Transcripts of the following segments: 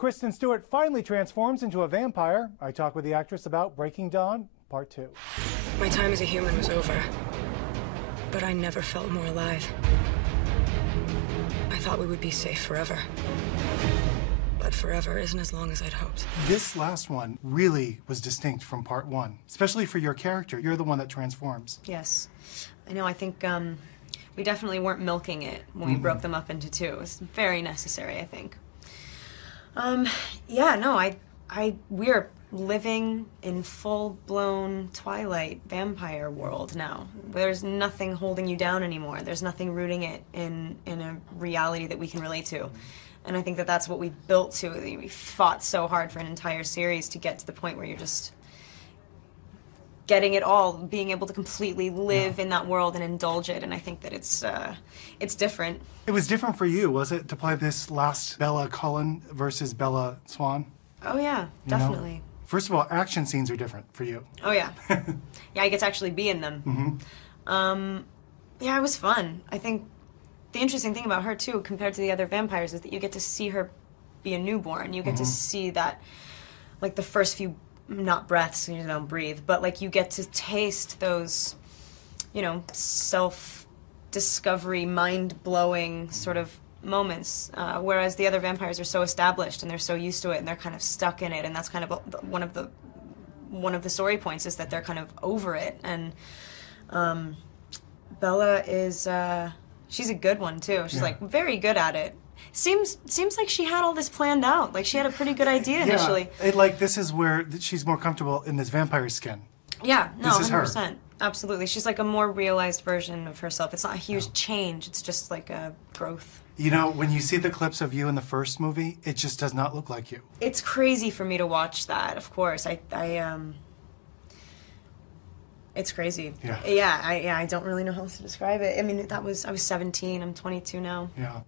Kristen Stewart finally transforms into a vampire. I talk with the actress about Breaking Dawn, Part 2. My time as a human was over, but I never felt more alive. I thought we would be safe forever. But forever isn't as long as I'd hoped. This last one really was distinct from Part 1, especially for your character. You're the one that transforms. Yes. I know, I think we definitely weren't milking it when we broke them up into two. It was very necessary, I think. Yeah, no, we're living in full-blown Twilight vampire world now. There's nothing holding you down anymore. There's nothing rooting it in a reality that we can relate to. And I think that that's what we've built to. We fought so hard for an entire series to get to the point where you're just getting it all, being able to completely live in that world and indulge it. And I think that it's different. It was different for you, was it, to play this last Bella Cullen versus Bella Swan? Oh yeah, definitely. You know? First of all, action scenes are different for you. Oh yeah. Yeah, I get to actually be in them. Yeah, it was fun. I think the interesting thing about her too, compared to the other vampires, is that you get to see her be a newborn. You get to see that, like, the first few, not breaths, you don't breathe, but like you get to taste those, you know, self-discovery, mind-blowing sort of moments, whereas the other vampires are so established and they're so used to it and they're kind of stuck in it, and that's kind of one of the story points, is that they're kind of over it. And Bella is she's a good one too. She's like very good at it. Seems like she had all this planned out. Like she had a pretty good idea initially. Like this is where she's more comfortable in this vampire skin. Yeah, no, this is 100%. Her. Absolutely. She's like a more realized version of herself. It's not a huge change. It's just like a growth. You know, when you see the clips of you in the first movie, it just does not look like you. It's crazy for me to watch that, of course. It's crazy. Yeah. I don't really know how else to describe it. I mean, I was 17, I'm 22 now. Yeah.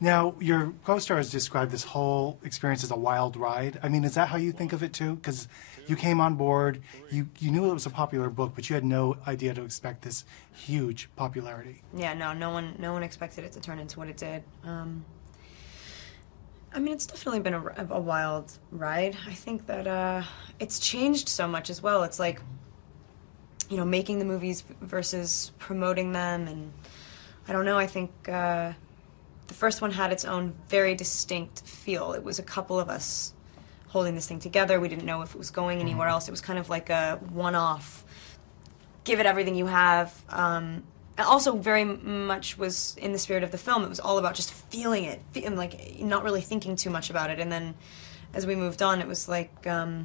Now, your co-stars described this whole experience as a wild ride. I mean, is that how you think of it too? Because you came on board, you knew it was a popular book, but you had no idea to expect this huge popularity. Yeah, no one expected it to turn into what it did. I mean, it's definitely been a wild ride. I think that it's changed so much as well. It's like, you know, making the movies versus promoting them, and I don't know, I think the first one had its own very distinct feel. It was a couple of us holding this thing together. We didn't know if it was going anywhere else. It was kind of like a one-off, give it everything you have. And also very much was in the spirit of the film. It was all about just feeling it, and like not really thinking too much about it. And then as we moved on, it was like, you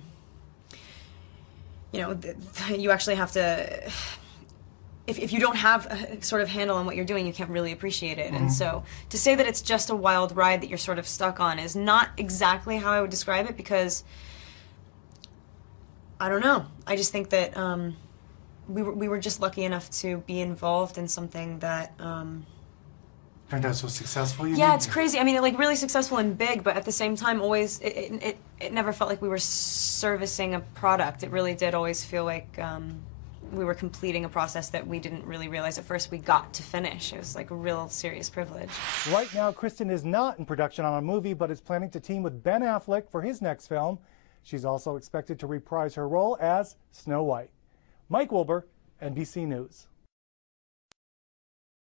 know, you actually have to, if you don't have a sort of handle on what you're doing, you can't really appreciate it. And so to say that it's just a wild ride that you're sort of stuck on is not exactly how I would describe it, because I don't know. I just think that we were just lucky enough to be involved in something that turned out so successful. Yeah, it's crazy. I mean, like really successful and big, but at the same time, always it never felt like we were servicing a product. It really did always feel like we were completing a process that we didn't really realize at first we got to finish. It was like a real serious privilege. Right now, Kristen is not in production on a movie, but is planning to team with Ben Affleck for his next film. She's also expected to reprise her role as Snow White. Mike Wilbur, NBC News.